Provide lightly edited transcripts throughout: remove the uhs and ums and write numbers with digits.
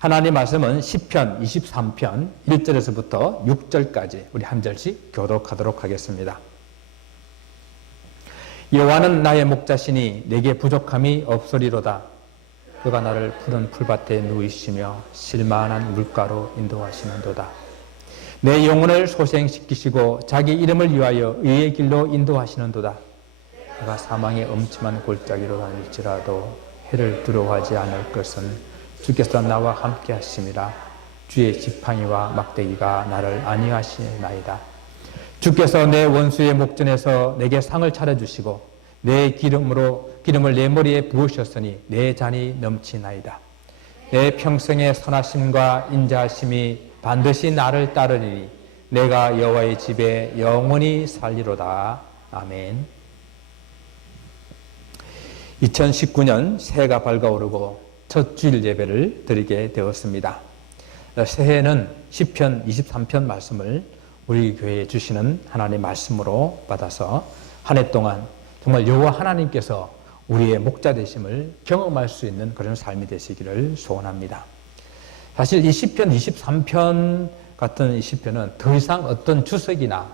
하나님 말씀은 시편 23편 1절에서부터 6절까지 우리 한 절씩 교독하도록 하겠습니다. 여호와는 나의 목자시니 내게 부족함이 없으리로다. 그가 나를 푸른 풀밭에 누이시며 실만한 물가로 인도하시는도다. 내 영혼을 소생시키시고 자기 이름을 위하여 의의 길로 인도하시는도다. 그가 사망의 엄침한 골짜기로 다닐지라도 해를 두려워하지 않을 것은 주께서 나와 함께 하심이라. 주의 지팡이와 막대기가 나를 안위하시나이다. 주께서 내 원수의 목전에서 내게 상을 차려주시고 내 기름을 내 머리에 부으셨으니 내 잔이 넘치나이다. 내 평생의 선하심과 인자하심이 반드시 나를 따르리니 내가 여호와의 집에 영원히 살리로다. 아멘. 2019년 새해가 밝아오르고 첫 주일 예배를 드리게 되었습니다. 새해는 시편 23편 말씀을 우리 교회에 주시는 하나님의 말씀으로 받아서 한 해 동안 정말 여호와 하나님께서 우리의 목자 되심을 경험할 수 있는 그런 삶이 되시기를 소원합니다. 사실 이 시편 23편 같은 이 시편은 더 이상 어떤 주석이나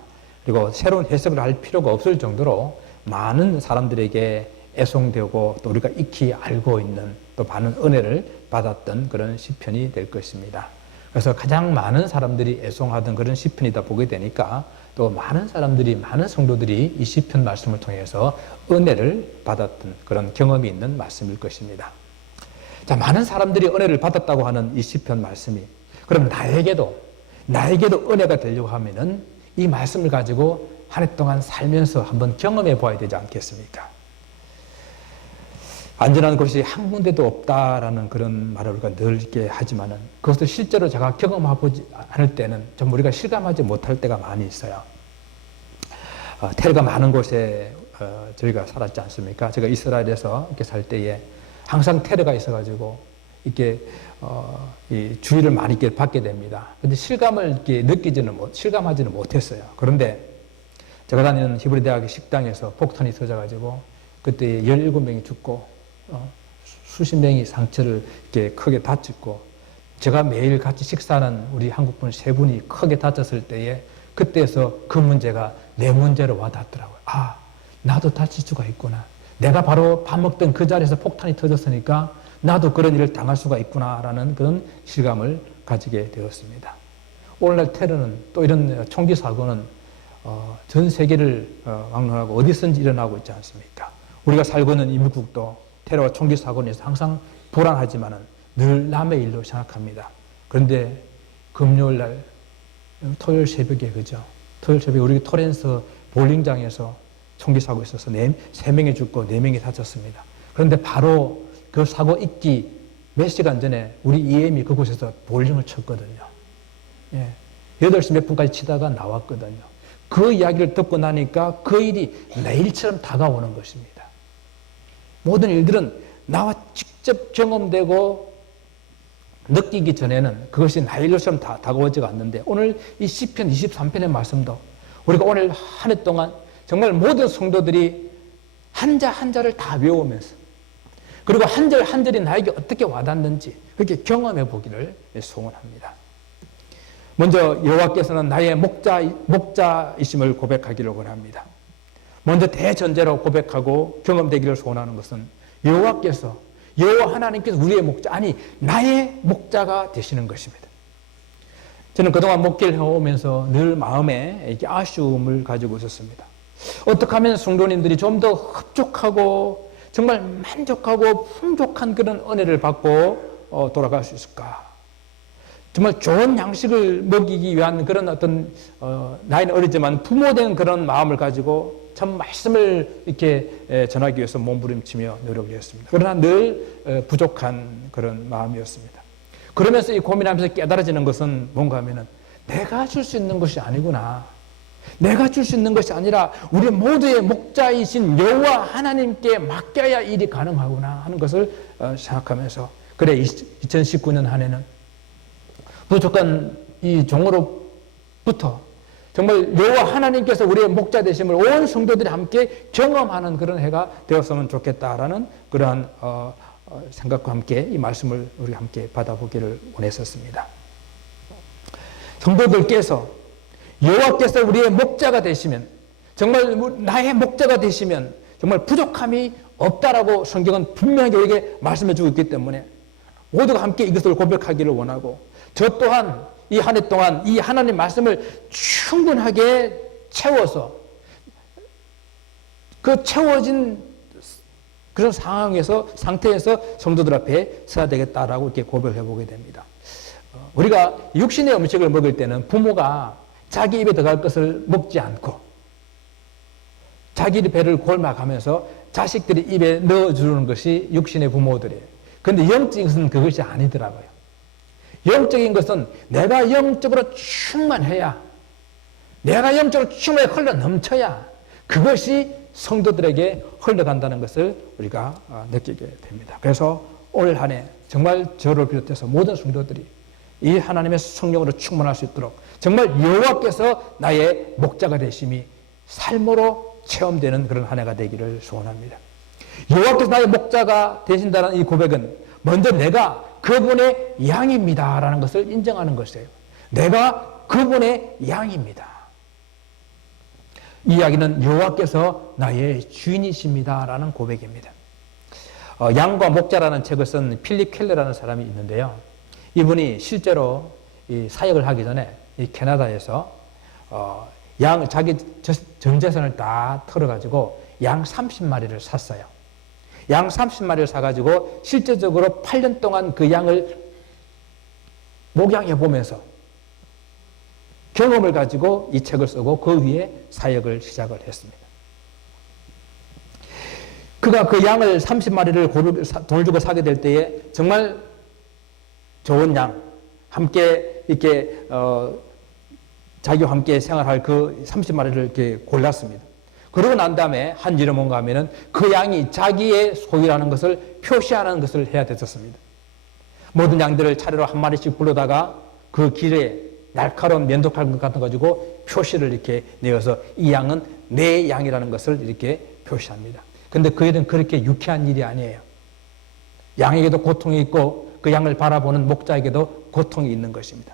그리고 새로운 해석을 할 필요가 없을 정도로 많은 사람들에게 애송되고 또 우리가 익히 알고 있는 또 많은 은혜를 받았던 그런 시편이 될 것입니다. 그래서 가장 많은 사람들이 애송하던 그런 시편이다 보게 되니까 또 많은 사람들이, 많은 성도들이 이 시편 말씀을 통해서 은혜를 받았던 그런 경험이 있는 말씀일 것입니다. 자, 많은 사람들이 은혜를 받았다고 하는 이 시편 말씀이 그럼 나에게도 은혜가 되려고 하면은 이 말씀을 가지고 한 해 동안 살면서 한번 경험해 보아야 되지 않겠습니까? 안전한 곳이 한 군데도 없다라는 그런 말을 우리가 늘 이렇게 하지만은 그것도 실제로 제가 경험해보지 않을 때는 좀 우리가 실감하지 못할 때가 많이 있어요. 테러가 많은 곳에 저희가 살았지 않습니까? 제가 이스라엘에서 이렇게 살 때에 항상 테러가 있어가지고 이렇게 이 주의를 많이 이렇게 받게 됩니다. 근데 실감을 이렇게 실감하지는 못했어요. 그런데 제가 다니는 히브리 대학의 식당에서 폭탄이 터져가지고 그때 17명이 죽고 수십 명이 상처를 이렇게 크게 다쳤고 제가 매일 같이 식사하는 우리 한국분 세 분이 크게 다쳤을 때에 그때에서 그 문제가 내 문제로 와닿더라고요. 아, 나도 다칠 수가 있구나. 내가 바로 밥 먹던 그 자리에서 폭탄이 터졌으니까 나도 그런 일을 당할 수가 있구나라는 그런 실감을 가지게 되었습니다. 오늘날 테러는 또 이런 총기 사고는 전 세계를 막론하고 어디선지 일어나고 있지 않습니까? 우리가 살고 있는 이 미국도 테러와 총기 사고는 항상 불안하지만은 늘 남의 일로 생각합니다. 그런데 금요일 날, 토요일 새벽에 토요일 새벽에 우리 토렌스 볼링장에서 총기 사고 있어서 3명이 죽고 4명이 다쳤습니다. 그런데 바로 그 사고 있기 몇 시간 전에 우리 EM이 그곳에서 볼링을 쳤거든요. 8시 몇 분까지 치다가 나왔거든요. 그 이야기를 듣고 나니까 그 일이 내일처럼 다가오는 것입니다. 모든 일들은 나와 직접 경험되고 느끼기 전에는 그것이 나의 일처럼 다가오지가 않는데 오늘 이 시편 23편의 말씀도 우리가 오늘 한 해 동안 정말 모든 성도들이 한자 한자를 다 외우면서 그리고 한 절 한 절이 나에게 어떻게 와닿는지 그렇게 경험해 보기를 소원합니다. 먼저 여호와께서는 나의 목자이심을 고백하기를 원합니다. 먼저 대전제로 고백하고 경험되기를 소원하는 것은 여호와 하나님께서 우리의 목자, 아니 나의 목자가 되시는 것입니다. 저는 그동안 목회를 해오면서 늘 마음에 이렇게 아쉬움을 가지고 있었습니다. 어떻게 하면 성도님들이 좀 더 흡족하고 정말 만족하고 풍족한 그런 은혜를 받고 돌아갈 수 있을까? 정말 좋은 양식을 먹이기 위한 그런 어떤 나이는 어리지만 부모된 그런 마음을 가지고 참 말씀을 이렇게 전하기 위해서 몸부림치며 노력을 했습니다. 그러나 늘 부족한 그런 마음이었습니다. 그러면서 이 고민하면서 깨달아지는 것은 뭔가 하면은 내가 줄 수 있는 것이 아니구나. 내가 줄 수 있는 것이 아니라 우리 모두의 목자이신 여호와 하나님께 맡겨야 일이 가능하구나 하는 것을 생각하면서 그래 2019년 한 해는 부족한 이 종으로부터 정말 여호와 하나님께서 우리의 목자 되심을 온 성도들이 함께 경험하는 그런 해가 되었으면 좋겠다라는 그러한 생각과 함께 이 말씀을 우리 함께 받아보기를 원했었습니다. 성도들께서 여호와께서 우리의 목자가 되시면, 정말 나의 목자가 되시면 정말 부족함이 없다라고 성경은 분명하게 우리에게 말씀해 주고 있기 때문에 모두가 함께 이것을 고백하기를 원하고, 저 또한 이 한 해 동안 이 하나님 말씀을 충분하게 채워서 그 채워진 그런 상태에서 성도들 앞에 서야 되겠다라고 이렇게 고백을 해보게 됩니다. 우리가 육신의 음식을 먹을 때는 부모가 자기 입에 들어갈 것을 먹지 않고 자기 배를 골마가면서 자식들이 입에 넣어주는 것이 육신의 부모들이에요. 그런데 영적인 것은 그것이 아니더라고요. 영적인 것은 내가 영적으로 충만해야, 내가 영적으로 충만해 흘러 넘쳐야 그것이 성도들에게 흘러간다는 것을 우리가 느끼게 됩니다. 그래서 올 한 해 정말 저를 비롯해서 모든 성도들이 이 하나님의 성령으로 충만할 수 있도록 정말 여호와께서 나의 목자가 되심이 삶으로 체험되는 그런 한 해가 되기를 소원합니다. 여호와께서 나의 목자가 되신다는 이 고백은 먼저 내가 그분의 양입니다라는 것을 인정하는 것이에요. 내가 그분의 양입니다. 이 이야기는 여호와께서 나의 주인이십니다라는 고백입니다. 양과 목자라는 책을 쓴 필립 켈러라는 사람이 있는데요. 이분이 실제로 이 사역을 하기 전에 이 캐나다에서 자기 전 재산을 다 털어가지고 양 30마리를 샀어요. 양 30마리를 사가지고 실제적으로 8년 동안 그 양을 목양해 보면서 경험을 가지고 이 책을 쓰고 그 위에 사역을 시작을 했습니다. 그가 그 양을 30마리를 돈을 주고 사게 될 때에 정말 좋은 양, 함께 이렇게 자기와 함께 생활할 그 30마리를 이렇게 골랐습니다. 그러고 난 다음에 한 일은 뭔가 하면은 그 양이 자기의 소유라는 것을 표시하는 것을 해야 됐었습니다. 모든 양들을 차례로 한 마리씩 불러다가 그 길에 날카로운 면도칼 같은 거 가지고 표시를 이렇게 내어서 이 양은 내 양이라는 것을 이렇게 표시합니다. 근데 그 일은 그렇게 유쾌한 일이 아니에요. 양에게도 고통이 있고 그 양을 바라보는 목자에게도 고통이 있는 것입니다.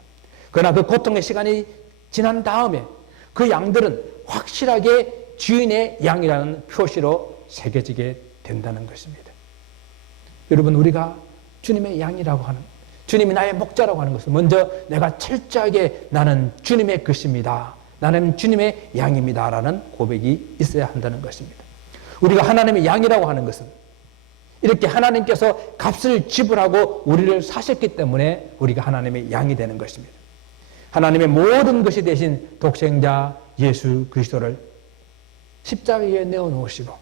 그러나 그 고통의 시간이 지난 다음에 그 양들은 확실하게 주인의 양이라는 표시로 새겨지게 된다는 것입니다. 여러분, 우리가 주님의 양이라고 하는, 주님이 나의 목자라고 하는 것은 먼저 내가 철저하게 나는 주님의 것입니다, 나는 주님의 양입니다 라는 고백이 있어야 한다는 것입니다. 우리가 하나님의 양이라고 하는 것은 이렇게 하나님께서 값을 지불하고 우리를 사셨기 때문에 우리가 하나님의 양이 되는 것입니다. 하나님의 모든 것이 되신 독생자 예수 그리스도를 십자가에 내어놓으시고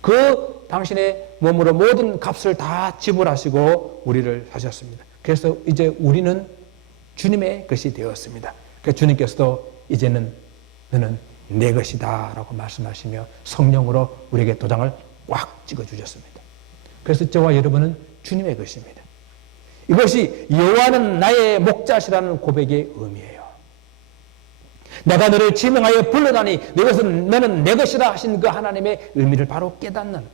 그 당신의 몸으로 모든 값을 다 지불하시고 우리를 사셨습니다. 그래서 이제 우리는 주님의 것이 되었습니다. 그래서 주님께서도 이제는 너는 내 것이다 라고 말씀하시며 성령으로 우리에게 도장을 꽉 찍어주셨습니다. 그래서 저와 여러분은 주님의 것입니다. 이것이 여호와는 나의 목자시라는 고백의 의미예요. 내가 너를 지명하여 불러다니 너는 내 것이라 하신 그 하나님의 의미를 바로 깨닫는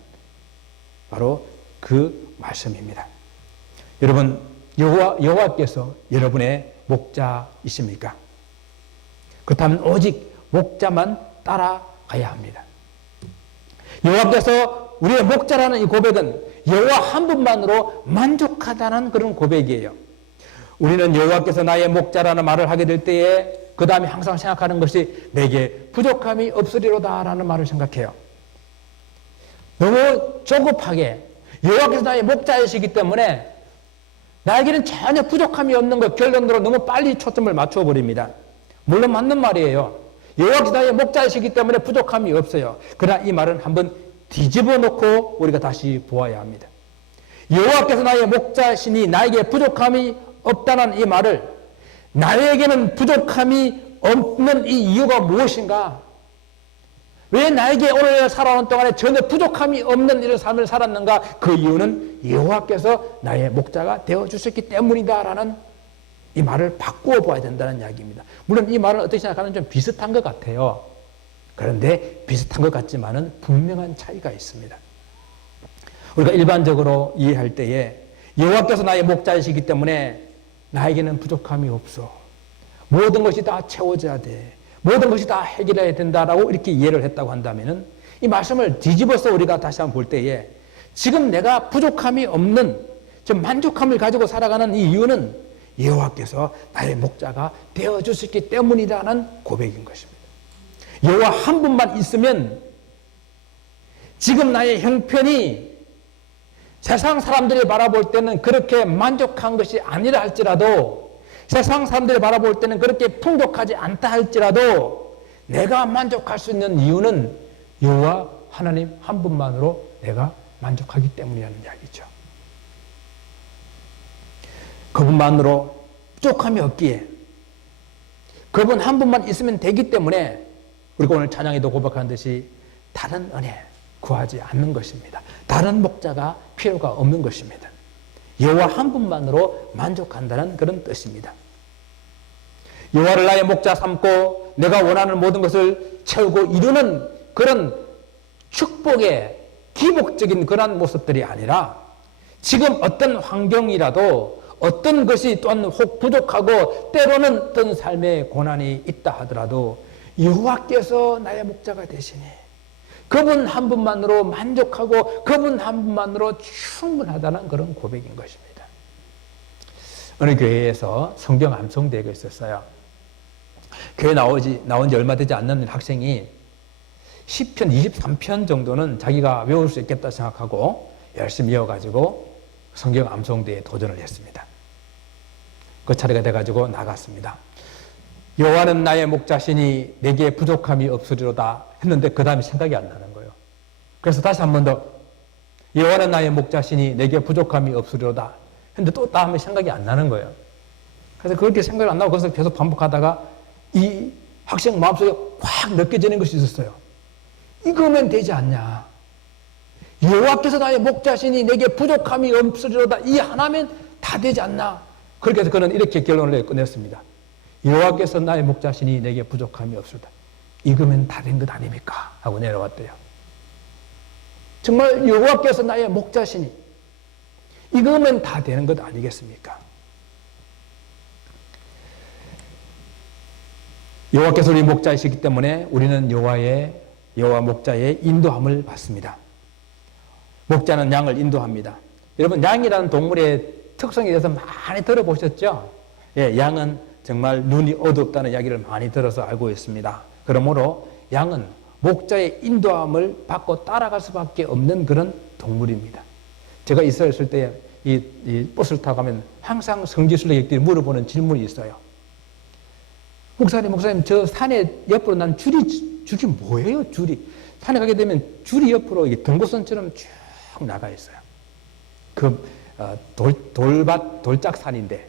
바로 그 말씀입니다. 여러분, 여호와께서 여러분의 목자이십니까? 그렇다면 오직 목자만 따라가야 합니다. 여호와께서 우리의 목자라는 이 고백은 여호와 한 분만으로 만족하다는 그런 고백이에요. 우리는 여호와께서 나의 목자라는 말을 하게 될 때에 그 다음에 항상 생각하는 것이 내게 부족함이 없으리로다라는 말을 생각해요. 너무 조급하게 여호와께서 나의 목자이시기 때문에 나에게는 전혀 부족함이 없는 것 결론으로 너무 빨리 초점을 맞춰버립니다. 물론 맞는 말이에요. 여호와께서 나의 목자이시기 때문에 부족함이 없어요. 그러나 이 말은 한번 뒤집어 놓고 우리가 다시 보아야 합니다. 여호와께서 나의 목자시니 나에게 부족함이 없다는 이 말을 나에게는 부족함이 없는 이 이유가 무엇인가? 왜 나에게 오늘 살아오는 동안에 전혀 부족함이 없는 이런 삶을 살았는가? 그 이유는 여호와께서 나의 목자가 되어주셨기 때문이다라는 이 말을 바꾸어 봐야 된다는 이야기입니다. 물론 이 말은 어떻게 생각하면 좀 비슷한 것 같아요. 그런데 비슷한 것 같지만은 분명한 차이가 있습니다. 우리가 일반적으로 이해할 때에 여호와께서 나의 목자이시기 때문에 나에게는 부족함이 없어. 모든 것이 다 채워져야 돼. 모든 것이 다 해결해야 된다라고 이렇게 이해를 했다고 한다면은 이 말씀을 뒤집어서 우리가 다시 한번 볼 때에 지금 내가 부족함이 없는 좀 만족함을 가지고 살아가는 이 이유는 여호와께서 나의 목자가 되어 주셨기 때문이라는 고백인 것입니다. 여호와 한 분만 있으면 지금 나의 형편이 세상 사람들이 바라볼 때는 그렇게 만족한 것이 아니라 할지라도, 세상 사람들이 바라볼 때는 그렇게 풍족하지 않다 할지라도 내가 만족할 수 있는 이유는 여호와 하나님 한 분만으로 내가 만족하기 때문이라는 이야기죠. 그분만으로 부족함이 없기에 그분 한 분만 있으면 되기 때문에 우리가 오늘 찬양에도 고백한 듯이 다른 은혜 구하지 않는 것입니다. 다른 목자가 필요가 없는 것입니다. 여호와 한 분만으로 만족한다는 그런 뜻입니다. 여호와를 나의 목자 삼고 내가 원하는 모든 것을 채우고 이루는 그런 축복의 기복적인 그런 모습들이 아니라 지금 어떤 환경이라도 어떤 것이 또한 혹 부족하고 때로는 어떤 삶의 고난이 있다 하더라도 여호와께서 나의 목자가 되시니 그분 한 분만으로 만족하고 그분 한 분만으로 충분하다는 그런 고백인 것입니다. 어느 교회에서 성경 암송대회가 있었어요. 교회 나온 지 얼마 되지 않는 학생이 10편, 23편 정도는 자기가 외울 수 있겠다 생각하고 열심히 이어가지고 성경 암송대회에 도전을 했습니다. 그 차례가 돼가지고 나갔습니다. 여호와는 나의 목자시니 내게 부족함이 없으리로다 했는데 그 다음에 생각이 안 나는 거예요. 그래서 다시 한 번 더 여호와는 나의 목자시니 내게 부족함이 없으리로다 했는데 또 다음에 생각이 안 나는 거예요. 그래서 그렇게 생각이 안 나고 그래서 계속 반복하다가 이 학생 마음속에 확 느껴지는 것이 있었어요. 이거면 되지 않냐. 여호와께서 나의 목자시니 내게 부족함이 없으리로다. 이 하나면 다 되지 않나. 그렇게 해서 그는 이렇게 결론을 끝냈습니다. 여호와께서 나의 목자시니 내게 부족함이 없으리로다. 이거면 다 된 것 아닙니까? 하고 내려왔대요. 정말 여호와께서 나의 목자시니 이거면 다 되는 것 아니겠습니까? 여호와께서 우리 목자이시기 때문에 우리는 여호와 목자의 인도함을 받습니다. 목자는 양을 인도합니다. 여러분 양이라는 동물의 특성에 대해서 많이 들어보셨죠? 예, 양은 정말 눈이 어둡다는 이야기를 많이 들어서 알고 있습니다. 그러므로 양은 목자의 인도함을 받고 따라갈 수밖에 없는 그런 동물입니다. 제가 이스라엘 있을 때 이 버스를 타고 가면 항상 성지순례객들이 물어보는 질문이 있어요. 목사님, 저 산에 옆으로 난 줄이 뭐예요, 줄이? 산에 가게 되면 줄이 옆으로 이게 등고선처럼 쭉 나가 있어요. 돌짝산인데,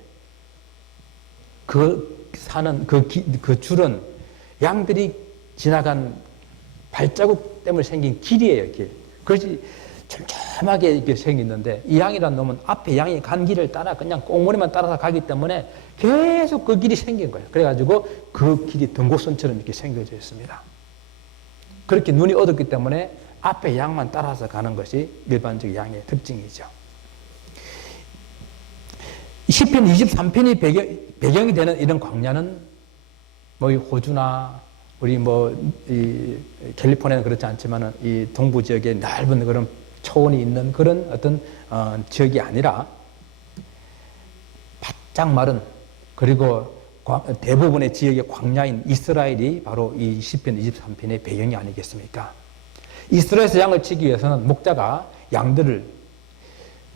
그 산은, 그 줄은 양들이 지나간 발자국 때문에 생긴 길이에요, 길. 그것이 촘촘하게 이렇게 생겼는데, 이 양이라는 놈은 앞에 양이 간 길을 따라 그냥 꽁무니만 따라서 가기 때문에 계속 그 길이 생긴 거예요. 그래가지고 그 길이 등고선처럼 이렇게 생겨져 있습니다. 그렇게 눈이 어둡기 때문에 앞에 양만 따라서 가는 것이 일반적 양의 특징이죠. 시편 23편이 배경이 되는 이런 광야는 뭐 이 호주나 우리 이 캘리포니아는 그렇지 않지만은 이 동부 지역에 넓은 그런 초원이 있는 그런 어떤 지역이 아니라 바짝 마른 그리고 대부분의 지역의 광야인 이스라엘이 바로 이 시편 23편의 배경이 아니겠습니까? 이스라엘에서 양을 치기 위해서는 목자가 양들을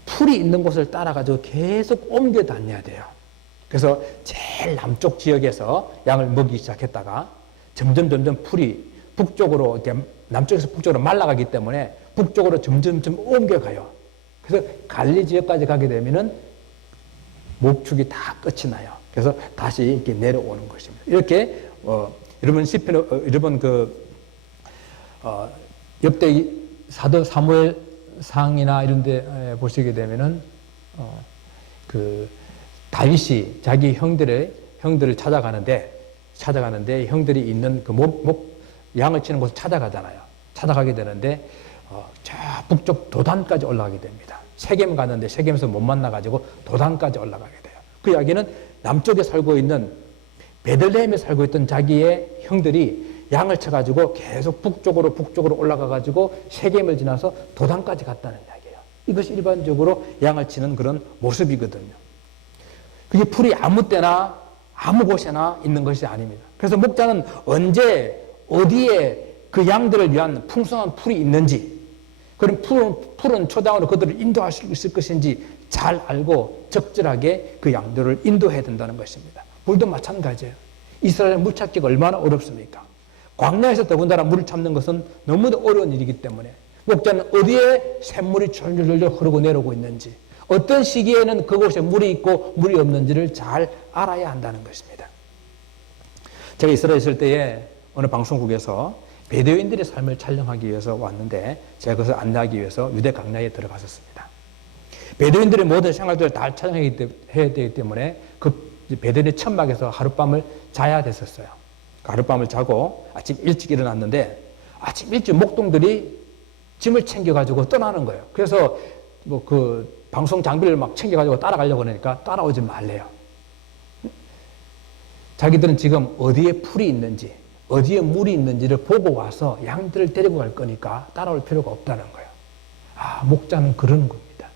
풀이 있는 곳을 따라가지고 계속 옮겨 다녀야 돼요. 그래서 제일 남쪽 지역에서 양을 먹이기 시작했다가 점점 풀이 북쪽으로 이렇게 남쪽에서 북쪽으로 말라가기 때문에 북쪽으로 점점 옮겨가요. 그래서 갈리 지역까지 가게 되면은 목축이 다 끝이 나요. 그래서 다시 이렇게 내려오는 것입니다. 이렇게 여러분 시편 여러분 역대 사도 사무엘 상이나 이런 데 보시게 되면은 다윗이 자기 형들을 찾아가는데 형들이 있는 양을 치는 곳을 찾아가잖아요. 찾아가게 되는데 저 북쪽 도단까지 올라가게 됩니다. 세겜 가는데 세겜에서 못 만나가지고 도단까지 올라가게 돼요. 그 이야기는 남쪽에 살고 있는 베들레헴에 살고 있던 자기의 형들이 양을 쳐가지고 계속 북쪽으로 올라가가지고 세겜을 지나서 도단까지 갔다는 이야기예요. 이것이 일반적으로 양을 치는 그런 모습이거든요. 그게 풀이 아무 때나 아무 곳에나 있는 것이 아닙니다. 그래서 목자는 언제 어디에 그 양들을 위한 풍성한 풀이 있는지, 그런 푸른 초장으로 그들을 인도할 수 있을 것인지 잘 알고 적절하게 그 양들을 인도해야 된다는 것입니다. 물도 마찬가지예요. 이스라엘 물 찾기가 얼마나 어렵습니까? 광야에서 더군다나 물을 찾는 것은 너무도 어려운 일이기 때문에 목자는 어디에 샘물이 졸졸졸 흐르고 내려오고 있는지, 어떤 시기에는 그곳에 물이 있고 물이 없는지를 잘 알아야 한다는 것입니다. 제가 이스라엘에 있을 때에 어느 방송국에서 베두인들의 삶을 촬영하기 위해서 왔는데 제가 그것을 안내하기 위해서 유대 광야에 들어갔었습니다. 베두인들의 모든 생활들을 다 촬영해야 되기 때문에 그 베두인의 천막에서 하룻밤을 자야 됐었어요. 하룻밤을 자고 아침 일찍 일어났는데 아침 일찍 목동들이 짐을 챙겨가지고 떠나는 거예요. 그래서 뭐 그 방송 장비를 막 챙겨가지고 따라가려고 하니까 따라오지 말래요. 자기들은 지금 어디에 풀이 있는지, 어디에 물이 있는지를 보고 와서 양들을 데리고 갈 거니까 따라올 필요가 없다는 거예요. 목자는 그러는 겁니다.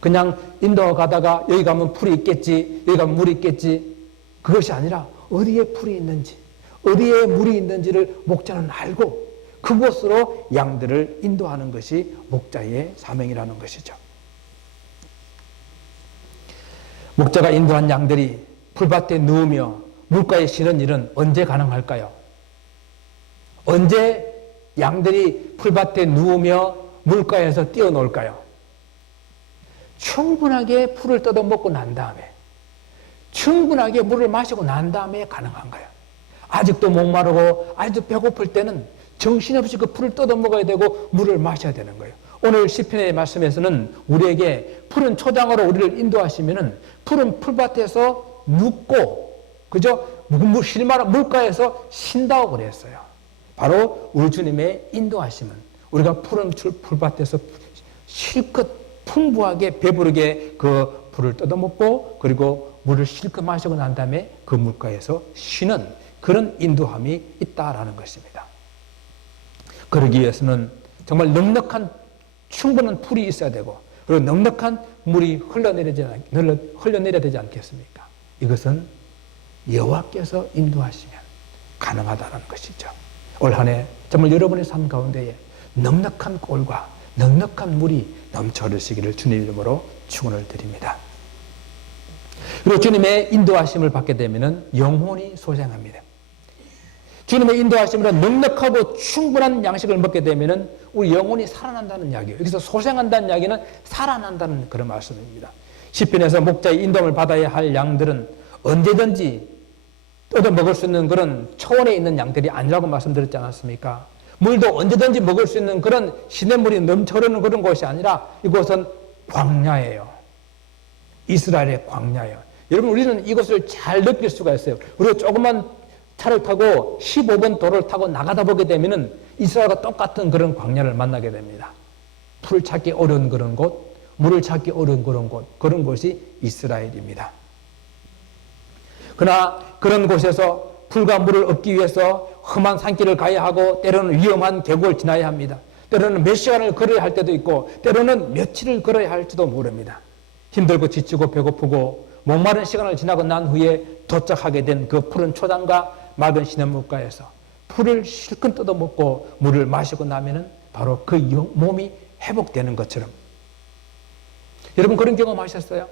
그냥 인도가다가 여기 가면 풀이 있겠지, 여기 가면 물이 있겠지, 그것이 아니라 어디에 풀이 있는지, 어디에 물이 있는지를 목자는 알고 그곳으로 양들을 인도하는 것이 목자의 사명이라는 것이죠. 목자가 인도한 양들이 풀밭에 누우며 물가에 쉬는 일은 언제 가능할까요? 언제 양들이 풀밭에 누우며 물가에서 뛰어놀까요? 충분하게 풀을 뜯어먹고 난 다음에, 충분하게 물을 마시고 난 다음에 가능한 거예요. 아직도 목마르고 아직도 배고플 때는 정신없이 그 풀을 뜯어먹어야 되고 물을 마셔야 되는 거예요. 오늘 시편의 말씀에서는 우리에게 푸른 초장으로 우리를 인도하시면은 푸른 풀밭에서 눕고, 그죠? 실만한 물가에서 쉰다고 그랬어요. 바로 우리 주님의 인도하심은 우리가 푸른 풀밭에서 실컷 풍부하게 배부르게 그 풀을 뜯어먹고 그리고 물을 실컷 마시고 난 다음에 그 물가에서 쉬는 그런 인도함이 있다라는 것입니다. 그러기 위해서는 정말 넉넉한 충분한 풀이 있어야 되고 그리고 넉넉한 물이 흘러내려야 되지 않겠습니까? 이것은 여호와께서 인도하시면 가능하다는 것이죠. 올 한 해 정말 여러분의 삶 가운데에 넉넉한 꼴과 넉넉한 물이 넘쳐 흐르시기를 주님 이름으로 축원을 드립니다. 그리고 주님의 인도하심을 받게 되면 영혼이 소생합니다. 주님의 인도하심으로 넉넉하고 충분한 양식을 먹게 되면 우리 영혼이 살아난다는 이야기예요. 여기서 소생한다는 이야기는 살아난다는 그런 말씀입니다. 시편에서 목자의 인도함을 받아야 할 양들은 언제든지 뜯어 먹을 수 있는 그런 초원에 있는 양들이 아니라고 말씀드렸지 않았습니까? 물도 언제든지 먹을 수 있는 그런 시냇물이 넘쳐 흐르는 그런 곳이 아니라 이곳은 광야예요. 이스라엘의 광야예요. 여러분, 우리는 이것을 잘 느낄 수가 있어요. 우리가 조그만 차를 타고 15번 도로를 타고 나가다 보게 되면은 이스라엘과 똑같은 그런 광야를 만나게 됩니다. 풀을 찾기 어려운 그런 곳, 물을 찾기 어려운 그런 곳, 그런 곳이 이스라엘입니다. 그러나 그런 곳에서 풀과 물을 얻기 위해서 험한 산길을 가야 하고 때로는 위험한 계곡을 지나야 합니다. 때로는 몇 시간을 걸어야 할 때도 있고 때로는 며칠을 걸어야 할지도 모릅니다. 힘들고 지치고 배고프고 목마른 시간을 지나고 난 후에 도착하게 된 그 푸른 초장과 맑은 시냇물가에서 풀을 실컷 뜯어먹고 물을 마시고 나면은 바로 그 몸이 회복되는 것처럼. 여러분 그런 경험 하셨어요?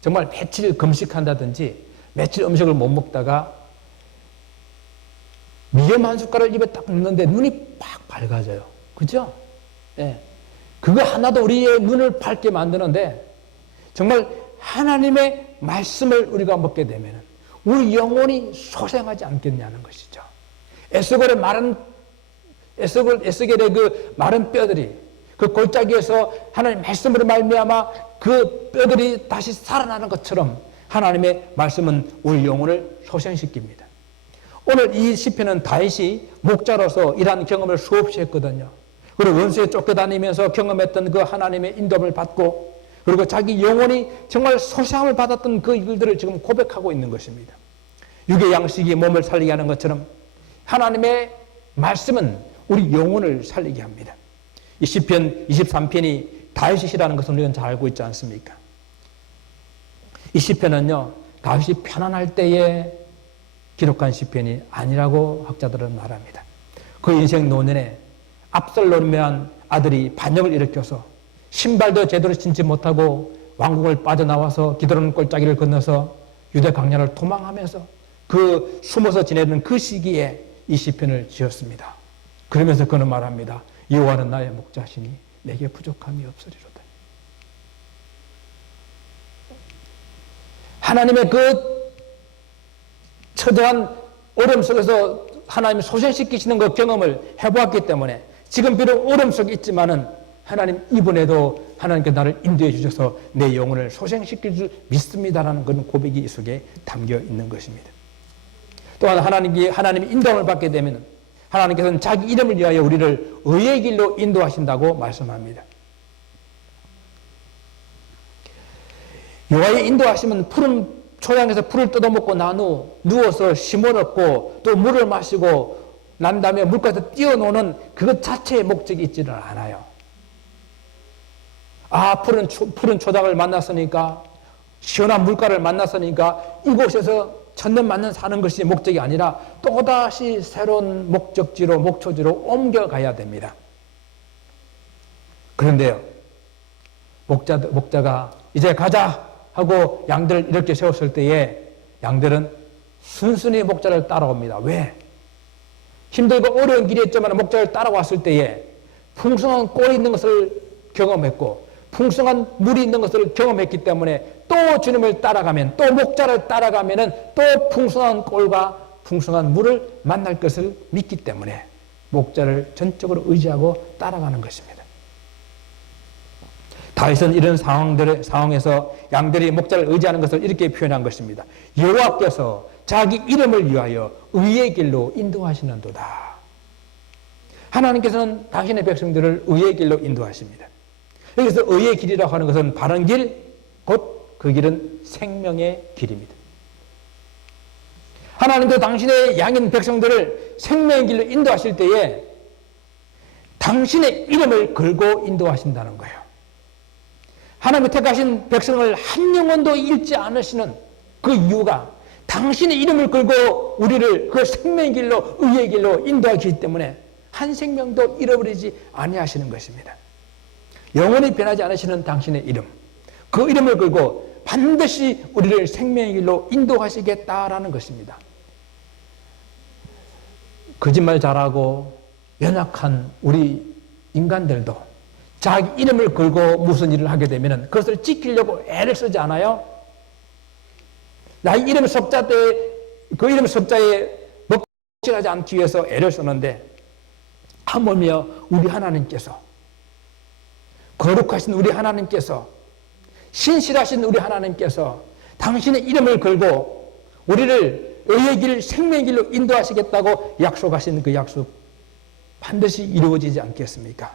정말 며칠 금식한다든지 며칠 음식을 못 먹다가 미염 한 숟가락을 입에 딱 넣는데 눈이 팍 밝아져요. 그죠? 예. 그거 하나도 우리의 눈을 밝게 만드는데 정말 하나님의 말씀을 우리가 먹게 되면 우리 영혼이 소생하지 않겠냐는 것이죠. 에스겔의 그 마른 뼈들이 그 골짜기에서 하나님의 말씀으로 말미암아 그 뼈들이 다시 살아나는 것처럼 하나님의 말씀은 우리 영혼을 소생시킵니다. 오늘 이 시편은 다윗이 목자로서 이러한 경험을 수없이 했거든요. 그리고 원수에 쫓겨다니면서 경험했던 그 하나님의 인도함을 받고 그리고 자기 영혼이 정말 소생함을 받았던 그 일들을 지금 고백하고 있는 것입니다. 육의 양식이 몸을 살리게 하는 것처럼 하나님의 말씀은 우리 영혼을 살리게 합니다. 이 시편 23편이 다윗이 시라는 것을 우리는 잘 알고 있지 않습니까? 이 시편은요, 다윗이 편안할 때에 기록한 시편이 아니라고 학자들은 말합니다. 그 인생 노년에 압살롬이란 아들이 반역을 일으켜서 신발도 제대로 신지 못하고 왕궁을 빠져나와서 기드론 골짜기를 건너서 유대 광야를 도망하면서 그 숨어서 지내는 그 시기에 이 시편을 지었습니다. 그러면서 그는 말합니다. 여호와는 나의 목자시니 내게 부족함이 없으리로다. 하나님의 그 처절한 어려움 속에서 하나님이 소생시키시는 그 경험을 해보았기 때문에 지금 비록 어려움 속에 있지만은 하나님 이번에도 하나님께 나를 인도해 주셔서 내 영혼을 소생시킬 줄 믿습니다라는 그런 고백이 이 속에 담겨 있는 것입니다. 또한 하나님이 인도함을 받게 되면 하나님께서는 자기 이름을 위하여 우리를 의의 길로 인도하신다고 말씀합니다. 여호와의 인도하시면 푸른 초장에서 풀을 뜯어먹고 난 후 누워서 심을 얻고 또 물을 마시고 난 다음에 물가에서 뛰어노는 그것 자체의 목적이 있지는 않아요. 아, 푸른 초장을 만났으니까 시원한 물가를 만났으니까 이곳에서 천년만년 사는 것이 목적이 아니라 또다시 새로운 목적지로 목초지로 옮겨가야 됩니다. 그런데요, 목자가 이제 가자 하고 양들을 이렇게 세웠을 때에 양들은 순순히 목자를 따라옵니다. 왜? 힘들고 어려운 길이었지만 목자를 따라왔을 때에 풍성한 꼴이 있는 것을 경험했고 풍성한 물이 있는 것을 경험했기 때문에 또 주님을 따라가면 또 목자를 따라가면은 또 풍성한 꼴과 풍성한 물을 만날 것을 믿기 때문에 목자를 전적으로 의지하고 따라가는 것입니다. 다윗은 이런 상황에서 양들이 목자를 의지하는 것을 이렇게 표현한 것입니다. 여호와께서 자기 이름을 위하여 의의 길로 인도하시는도다. 하나님께서는 당신의 백성들을 의의 길로 인도하십니다. 여기서 의의 길이라고 하는 것은 바른 길, 곧 그 길은 생명의 길입니다. 하나님도 당신의 양인 백성들을 생명의 길로 인도하실 때에 당신의 이름을 걸고 인도하신다는 거예요. 하나님이 택하신 백성을 한 영혼도 잃지 않으시는 그 이유가 당신의 이름을 걸고 우리를 그 생명의 길로 의의 길로 인도하시기 때문에 한 생명도 잃어버리지 아니하시는 것입니다. 영원히 변하지 않으시는 당신의 이름, 그 이름을 걸고 반드시 우리를 생명의 길로 인도하시겠다라는 것입니다. 거짓말 잘하고 연약한 우리 인간들도 자기 이름을 걸고 무슨 일을 하게 되면 그것을 지키려고 애를 쓰지 않아요? 나의 이름 석자 때 그 이름 석자에 먹칠하지 않기 위해서 애를 쓰는데 하물며 우리 하나님께서 거룩하신 우리 하나님께서 신실하신 우리 하나님께서 당신의 이름을 걸고 우리를 의의 길, 생명의 길로 인도하시겠다고 약속하신 그 약속 반드시 이루어지지 않겠습니까?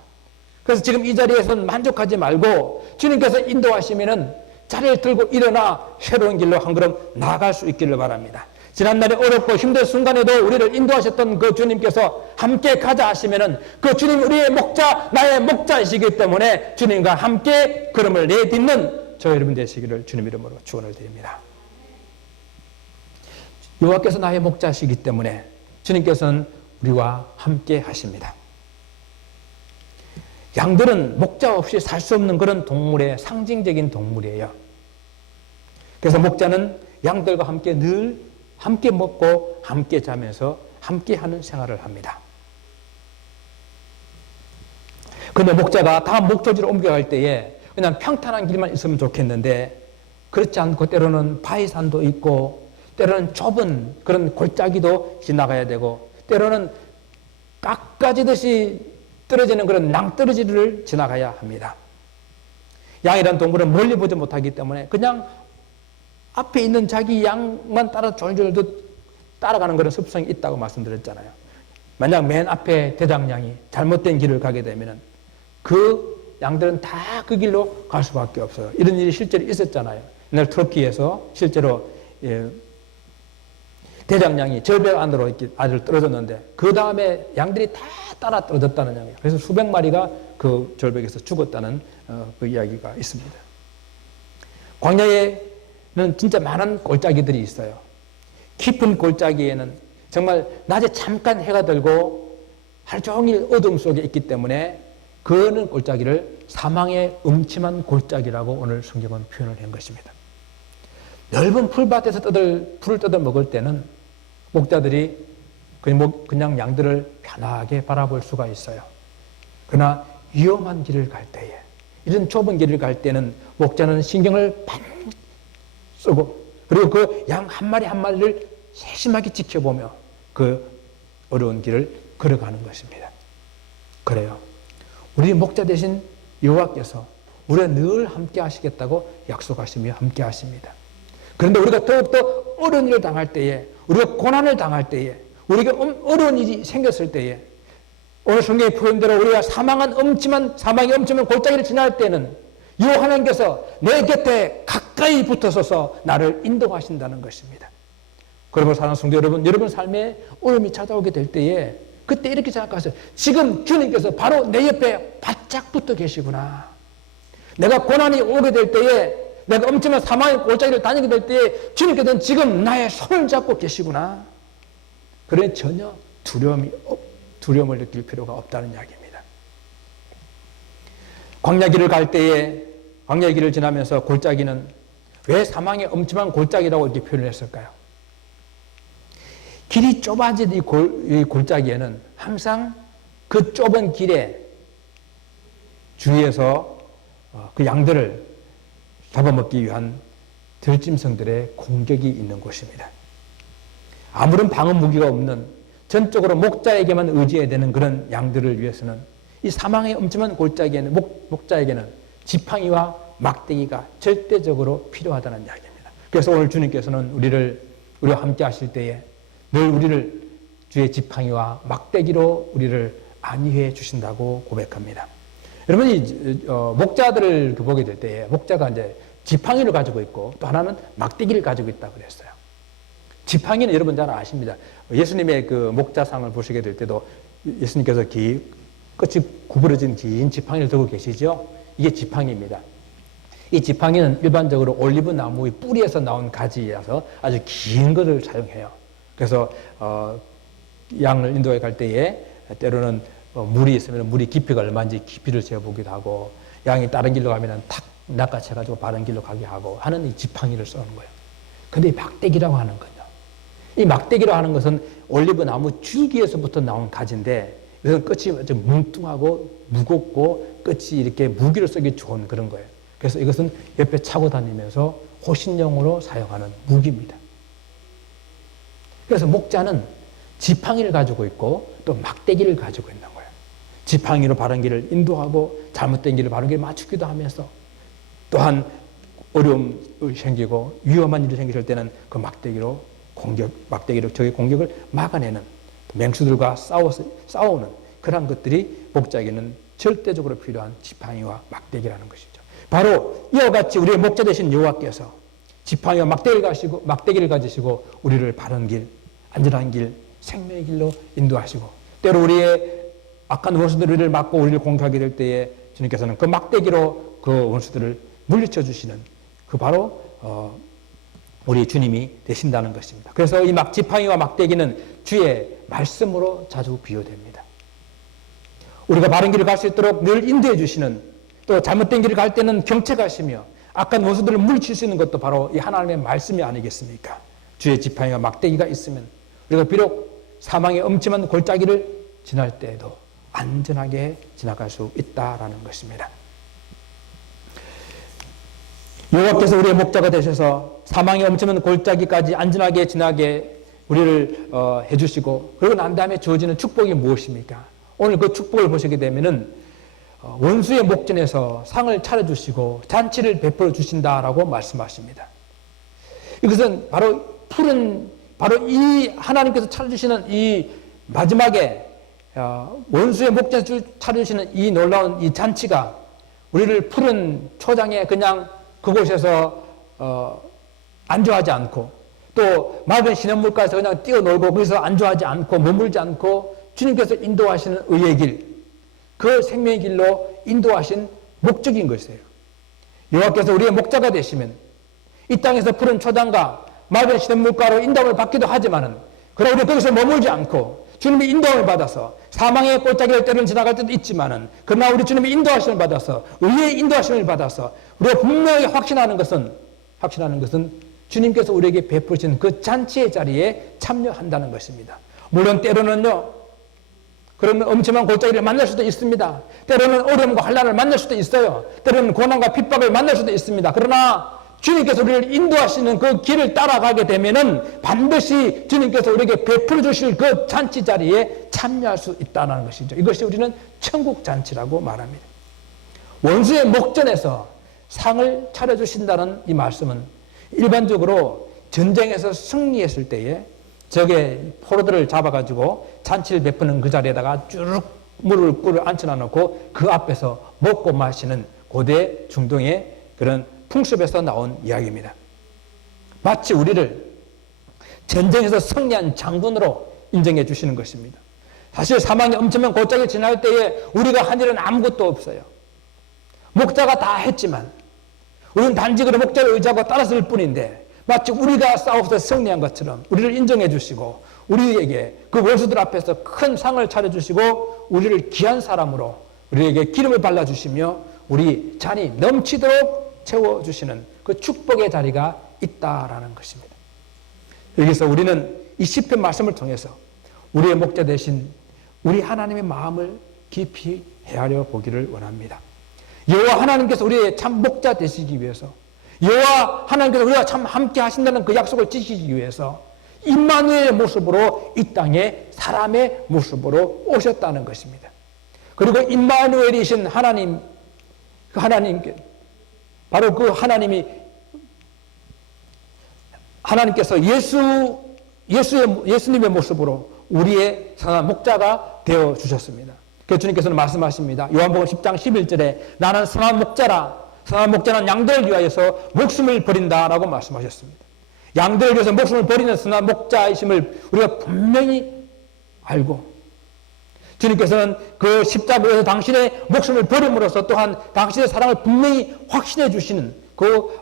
그래서 지금 이 자리에서는 만족하지 말고 주님께서 인도하시면은 자리를 들고 일어나 새로운 길로 한 걸음 나아갈 수 있기를 바랍니다. 지난날에 어렵고 힘든 순간에도 우리를 인도하셨던 그 주님께서 함께 가자 하시면은 그 주님 우리의 목자, 나의 목자이시기 때문에 주님과 함께 걸음을 내딛는 저 여러분 되시기를 주님 이름으로 축원을 드립니다. 여호와께서 나의 목자시기 때문에 주님께서는 우리와 함께 하십니다. 양들은 목자 없이 살 수 없는 그런 동물의 상징적인 동물이에요. 그래서 목자는 양들과 함께 늘 함께 먹고 함께 자면서 함께 하는 생활을 합니다. 그런데 목자가 다음 목적지로 옮겨갈 때에 그냥 평탄한 길만 있으면 좋겠는데 그렇지 않고 때로는 바위산도 있고 때로는 좁은 그런 골짜기도 지나가야 되고 때로는 깎아지듯이 떨어지는 그런 낭떠러지를 지나가야 합니다. 양이라는 동물은 멀리 보지 못하기 때문에 그냥 앞에 있는 자기 양만 따라 졸졸 따라가는 그런 습성이 있다고 말씀드렸잖아요. 만약 맨 앞에 대장량이 잘못된 길을 가게 되면은 그 양들은 다 그 길로 갈 수밖에 없어요. 이런 일이 실제로 있었잖아요. 옛날 터키에서 실제로 대장량이 절벽 안으로 이렇게 아래로 떨어졌는데 그 다음에 양들이 다 따라 떨어졌다는 이야기예요. 그래서 수백 마리가 그 절벽에서 죽었다는 그 이야기가 있습니다. 광야에는 진짜 많은 골짜기들이 있어요. 깊은 골짜기에는 정말 낮에 잠깐 해가 들고 하루 종일 어둠 속에 있기 때문에 그는 골짜기를 사망의 음침한 골짜기라고 오늘 성경은 표현을 한 것입니다. 넓은 풀밭에서 풀을 뜯어 먹을 때는 목자들이 그냥 양들을 편하게 바라볼 수가 있어요. 그러나 위험한 길을 갈 때에, 이런 좁은 길을 갈 때는 목자는 신경을 반 쓰고, 그리고 그 양 한 마리 한 마리를 세심하게 지켜보며 그 어려운 길을 걸어가는 것입니다. 그래요. 우리 목자 대신 여호와께서 우리가 늘 함께 하시겠다고 약속하시며 함께 하십니다. 그런데 우리가 더욱더 어려운 일을 당할 때에, 우리가 고난을 당할 때에, 우리에게 어려운 일이 생겼을 때에, 오늘 성경의 표현대로 우리가 사망의 엄침한 골짜기를 지날 때는 여호와 하나님께서 내 곁에 가까이 붙어서서 나를 인도하신다는 것입니다. 그러므로 사랑하는 성도 여러분, 여러분 삶에 어려움이 찾아오게 될 때에 그때 이렇게 생각하세요. 지금 주님께서 바로 내 옆에 바짝 붙어 계시구나. 내가 고난이 오게 될 때에, 내가 엄청난 사망의 골짜기를 다니게 될 때에 주님께서는 지금 나의 손을 잡고 계시구나. 그래 전혀 두려움을 느낄 필요가 없다는 이야기입니다. 광야길을 갈 때에, 광야길을 지나면서 골짜기는 왜 사망의 엄침한 골짜기라고 이렇게 표현을 했을까요? 길이 좁아진 이 골짜기에는 항상 그 좁은 길에 주위에서 그 양들을 잡아먹기 위한 들짐승들의 공격이 있는 곳입니다. 아무런 방어 무기가 없는, 전적으로 목자에게만 의지해야 되는 그런 양들을 위해서는 이 사망의 엄침한 골짜기에는 목자에게는 지팡이와 막대기가 절대적으로 필요하다는 이야기입니다. 그래서 오늘 주님께서는 우리와 함께 하실 때에 늘 우리를 주의 지팡이와 막대기로 우리를 안위해 주신다고 고백합니다. 여러분이 목자들을 보게 될 때에 목자가 이제 지팡이를 가지고 있고 또 하나는 막대기를 가지고 있다고 그랬어요. 지팡이는 여러분 잘 아십니다. 예수님의 그 목자상을 보시게 될 때도 예수님께서 끝이 구부러진 긴 지팡이를 들고 계시죠? 이게 지팡이입니다. 이 지팡이는 일반적으로 올리브 나무의 뿌리에서 나온 가지라서 아주 긴 것을 사용해요. 그래서 양을 인도해 갈 때에 때로는 물이 있으면 물이 깊이가 얼마인지 깊이를 재보기도 하고, 양이 다른 길로 가면 탁 낚아채가지고 바른 길로 가게 하고 하는 이 지팡이를 쓰는 거예요. 근데 이 막대기라고 하는 거죠. 이 막대기라고 하는 것은 올리브 나무 줄기에서부터 나온 가지인데, 이것은 끝이 좀 뭉뚱하고 무겁고 끝이 이렇게 무기를 쓰기 좋은 그런 거예요. 그래서 이것은 옆에 차고 다니면서 호신용으로 사용하는 무기입니다. 그래서 목자는 지팡이를 가지고 있고 또 막대기를 가지고 있는 거예요. 지팡이로 바른 길을 인도하고 잘못된 길을 바른 길을 맞추기도 하면서, 또한 어려움이 생기고 위험한 일이 생길 때는 그 막대기로 적의 공격을 막아내는, 맹수들과 싸우는 그런 것들이 목자에게는 절대적으로 필요한 지팡이와 막대기라는 것이죠. 바로 이와 같이 우리의 목자 되신 여호와께서 지팡이와 막대기를 가지시고 우리를 바른 길, 안전한 길, 생명의 길로 인도하시고, 때로 우리의 악한 원수들을 우리를 막고 우리를 공격하게 될 때에 주님께서는 그 막대기로 그 원수들을 물리쳐 주시는 그 바로 우리 주님이 되신다는 것입니다. 그래서 이 지팡이와 막대기는 주의 말씀으로 자주 비유됩니다. 우리가 바른 길을 갈 수 있도록 늘 인도해 주시는, 또 잘못된 길을 갈 때는 경책하시며 악한 원수들을 물리칠 수 있는 것도 바로 이 하나님의 말씀이 아니겠습니까? 주의 지팡이와 막대기가 있으면 우리가 비록 사망의 엄침한 골짜기를 지날 때에도 안전하게 지나갈 수 있다라는 것입니다. 여호와께서 우리의 목자가 되셔서 사망의 엄침한 골짜기까지 안전하게 지나게 우리를 해주시고, 그러고 난 다음에 주어지는 축복이 무엇입니까? 오늘 그 축복을 보시게 되면은 원수의 목전에서 상을 차려주시고 잔치를 베풀어 주신다라고 말씀하십니다. 이것은 바로 이 하나님께서 차려주시는 이 마지막에 원수의 목전에서 차려주시는 이 놀라운 이 잔치가 우리를 푸른 초장에 그냥 그곳에서 안주하지 않고 또 맑은 시냇물가에서 그냥 뛰어놀고 거기서 안주하지 않고 머물지 않고 주님께서 인도하시는 의의 길, 그 생명의 길로 인도하신 목적인 것이에요. 여호와께서 우리의 목자가 되시면 이 땅에서 푸른 초장과 맑은 시냇물가로 인도함을 받기도 하지만은 그러나 우리 거기서 머물지 않고 주님의 인도함을 받아서 사망의 골짜기를 때로는 지나갈 때도 있지만은 그러나 우리 주님의 인도하심을 받아서 의의 인도하심을 받아서 우리가 분명히 확신하는 것은 주님께서 우리에게 베푸신 그 잔치의 자리에 참여한다는 것입니다. 물론 때로는요, 그런 엄청난 골짜기를 만날 수도 있습니다. 때로는 어려움과 환난을 만날 수도 있어요. 때로는 고난과 핍박을 만날 수도 있습니다. 그러나 주님께서 우리를 인도하시는 그 길을 따라가게 되면은 반드시 주님께서 우리에게 베풀어 주실 그 잔치 자리에 참여할 수 있다는 것이죠. 이것이 우리는 천국 잔치라고 말합니다. 원수의 목전에서 상을 차려주신다는 이 말씀은 일반적으로 전쟁에서 승리했을 때에 적의 포로들을 잡아가지고 잔치를 베푸는 그 자리에다가 쭉 꿀을 앉혀놔 놓고 그 앞에서 먹고 마시는 고대 중동의 그런 풍습에서 나온 이야기입니다. 마치 우리를 전쟁에서 승리한 장군으로 인정해 주시는 것입니다. 사실 사망의 엄청난 골짜기 지날 때에 우리가 한 일은 아무것도 없어요. 목자가 다 했지만 우리는 단지 그 목자를 의지하고 따랐을 뿐인데 마치 우리가 싸워서 승리한 것처럼 우리를 인정해 주시고 우리에게 그 원수들 앞에서 큰 상을 차려주시고 우리를 귀한 사람으로 우리에게 기름을 발라주시며 우리 잔이 넘치도록 채워주시는 그 축복의 자리가 있다라는 것입니다. 여기서 우리는 이 시편 말씀을 통해서 우리의 목자 대신 우리 하나님의 마음을 깊이 헤아려 보기를 원합니다. 여호와 하나님께서 우리의 참 목자 되시기 위해서 여호와 하나님께서 우리와 참 함께 하신다는 그 약속을 지키기 위해서 임마누엘의 모습으로 이 땅에 사람의 모습으로 오셨다는 것입니다. 그리고 임마누엘이신 하나님, 그 하나님께 바로 그 하나님께서 예수님의 모습으로 우리의 선한 목자가 되어 주셨습니다. 그래서 주님께서는 말씀하십니다. 요한복음 10장 11절에 나는 선한 목자라. 선한 목자는 양들을 위하여서 목숨을 버린다라고 말씀하셨습니다. 양들을 위해서 목숨을 버리는 선한 목자이심을 우리가 분명히 알고 주님께서는 그 십자가에서 당신의 목숨을 버림으로써 또한 당신의 사랑을 분명히 확신해 주시는 그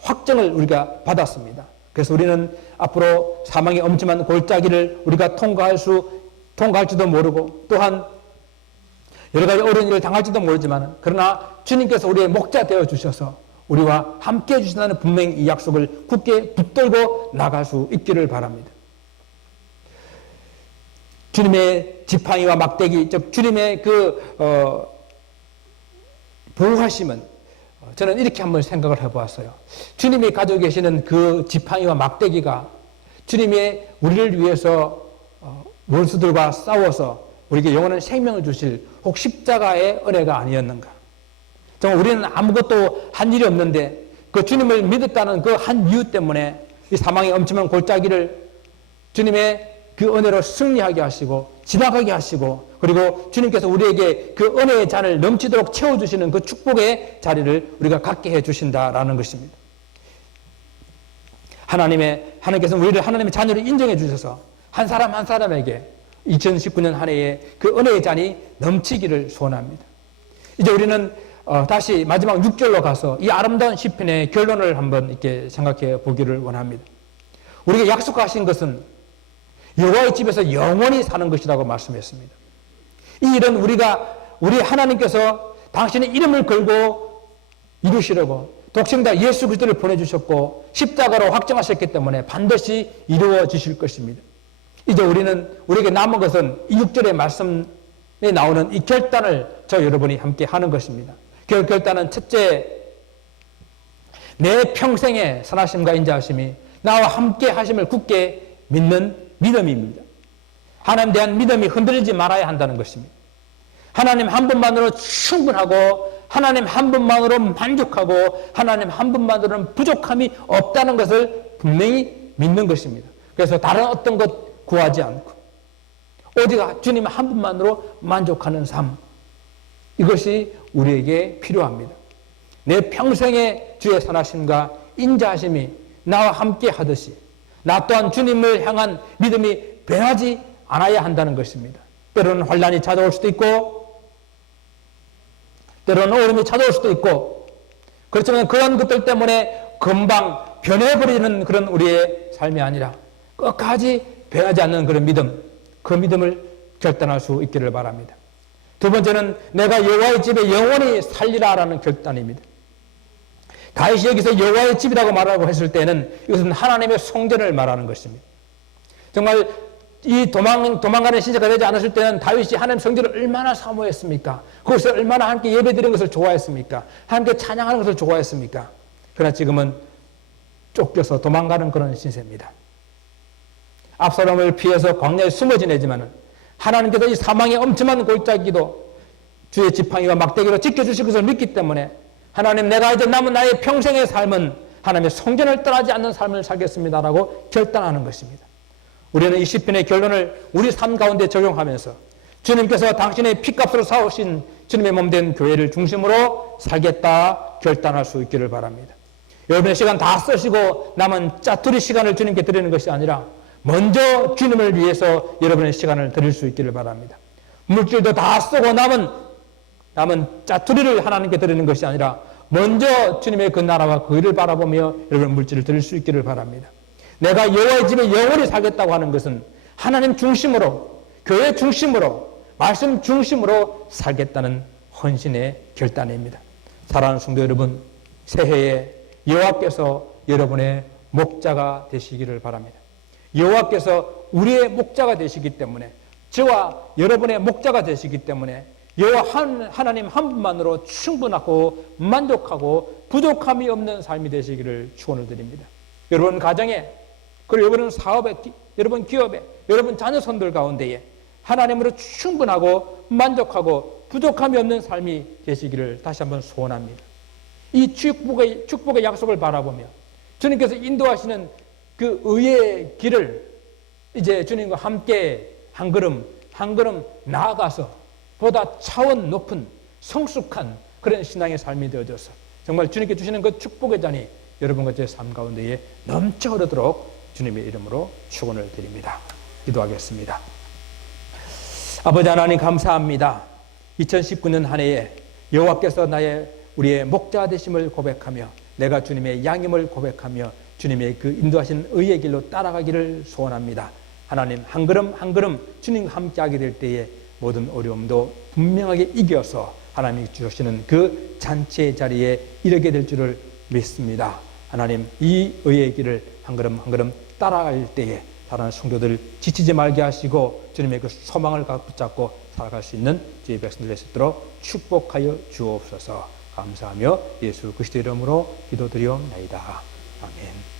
확정을 우리가 받았습니다. 그래서 우리는 앞으로 사망의 엄청난 골짜기를 우리가 통과할지도 모르고 또한 여러 가지 어려운 일을 당할지도 모르지만 그러나 주님께서 우리의 목자 되어 주셔서 우리와 함께 해주신다는 분명히 이 약속을 굳게 붙들고 나갈 수 있기를 바랍니다. 주님의 지팡이와 막대기, 즉 주님의 그 보호하심은 저는 이렇게 한번 생각을 해보았어요. 주님이 가지고 계시는 그 지팡이와 막대기가 주님의 우리를 위해서 원수들과 싸워서 우리에게 영원한 생명을 주실 혹 십자가의 은혜가 아니었는가? 정말 우리는 아무것도 한 일이 없는데 그 주님을 믿었다는 그 한 이유 때문에 이 사망의 엄청난 골짜기를 주님의 그 은혜로 승리하게 하시고 지나가게 하시고 그리고 주님께서 우리에게 그 은혜의 잔을 넘치도록 채워주시는 그 축복의 자리를 우리가 갖게 해주신다라는 것입니다. 하나님께서는 우리를 하나님의 자녀로 인정해 주셔서 한 사람 한 사람에게 2019년 한 해에 그 은혜의 잔이 넘치기를 소원합니다. 이제 우리는 다시 마지막 6절로 가서 이 아름다운 시편의 결론을 한번 이렇게 생각해 보기를 원합니다. 우리에게 약속하신 것은 여호와의 집에서 영원히 사는 것이라고 말씀했습니다. 이 일은 우리 하나님께서 당신의 이름을 걸고 이루시려고 독생자 예수 그리스도를 보내주셨고 십자가로 확정하셨기 때문에 반드시 이루어지실 것입니다. 이제 우리에게 남은 것은 이 6절의 말씀에 나오는 이 결단을 저 여러분이 함께 하는 것입니다. 그 결단은 첫째, 내 평생의 선하심과 인자하심이 나와 함께 하심을 굳게 믿는 믿음입니다. 하나님에 대한 믿음이 흔들리지 말아야 한다는 것입니다. 하나님 한 분만으로 충분하고 하나님 한 분만으로 만족하고 하나님 한 분만으로는 부족함이 없다는 것을 분명히 믿는 것입니다. 그래서 다른 어떤 것 구하지 않고 오직 주님 한 분만으로 만족하는 삶, 이것이 우리에게 필요합니다. 내 평생의 주의 선하심과 인자하심이 나와 함께 하듯이 나 또한 주님을 향한 믿음이 변하지 않아야 한다는 것입니다. 때로는 환난이 찾아올 수도 있고 때로는 어려움이 찾아올 수도 있고, 그렇지만 그런 것들 때문에 금방 변해버리는 그런 우리의 삶이 아니라 끝까지 변하지 않는 그런 믿음, 그 믿음을 결단할 수 있기를 바랍니다. 두 번째는 내가 여호와의 집에 영원히 살리라라는 결단입니다. 다윗이 여기서 여호와의 집이라고 말하고 했을 때는 이것은 하나님의 성전을 말하는 것입니다. 정말 이 도망가는 시대가 되지 않았을 때는 다윗이 하나님 성전을 얼마나 사모했습니까? 그것을 얼마나 함께 예배드리는 것을 좋아했습니까? 함께 찬양하는 것을 좋아했습니까? 그러나 지금은 쫓겨서 도망가는 그런 신세입니다. 압살롬을 피해서 광야에 숨어 지내지만은 하나님께서 이 사망의 엄청난 골짜기도 주의 지팡이와 막대기로 지켜주실 것을 믿기 때문에 하나님, 내가 이제 남은 나의 평생의 삶은 하나님의 성전을 떠나지 않는 삶을 살겠습니다라고 결단하는 것입니다. 우리는 이 시편의 결론을 우리 삶 가운데 적용하면서 주님께서 당신의 피값으로 사오신 주님의 몸된 교회를 중심으로 살겠다 결단할 수 있기를 바랍니다. 여러분의 시간 다 쓰시고 남은 짜투리 시간을 주님께 드리는 것이 아니라 먼저 주님을 위해서 여러분의 시간을 드릴 수 있기를 바랍니다. 물질도 다 쓰고 남은 짜투리를 하나님께 드리는 것이 아니라 먼저 주님의 그 나라와 그 일을 바라보며 여러분 물질을 드릴 수 있기를 바랍니다. 내가 여호와의 집에 영원히 살겠다고 하는 것은 하나님 중심으로, 교회 중심으로, 말씀 중심으로 살겠다는 헌신의 결단입니다. 사랑하는 성도 여러분, 새해에 여호와께서 여러분의 목자가 되시기를 바랍니다. 여호와께서 우리의 목자가 되시기 때문에, 저와 여러분의 목자가 되시기 때문에 여호와 하나님 한 분만으로 충분하고 만족하고 부족함이 없는 삶이 되시기를 축원을 드립니다. 여러분 가정에, 그리고 여러분 사업에, 여러분 기업에, 여러분 자녀손들 가운데에 하나님으로 충분하고 만족하고 부족함이 없는 삶이 되시기를 다시 한번 소원합니다. 이 축복의 약속을 바라보며 주님께서 인도하시는 그 의의 길을 이제 주님과 함께 한 걸음 한 걸음 나아가서 보다 차원 높은 성숙한 그런 신앙의 삶이 되어져서 정말 주님께 주시는 그 축복의 잔이 여러분과 제 삶 가운데에 넘쳐 흐르도록 주님의 이름으로 축원을 드립니다. 기도하겠습니다. 아버지 하나님 감사합니다. 2019년 한 해에 여호와께서 우리의 목자 되심을 고백하며 내가 주님의 양임을 고백하며 주님의 그 인도하신 의의 길로 따라가기를 소원합니다. 하나님 한 걸음 한 걸음 주님과 함께하게 될 때에 모든 어려움도 분명하게 이겨서 하나님이 주시는 그 잔치의 자리에 이르게 될 줄을 믿습니다. 하나님 이 의의 길을 한 걸음 한 걸음 따라갈 때에 다른 성도들 지치지 말게 하시고 주님의 그 소망을 붙잡고 살아갈 수 있는 저희 백성들 될 수 있도록 축복하여 주옵소서. 감사하며 예수 그리스도 이름으로 기도드리옵나이다. 아멘.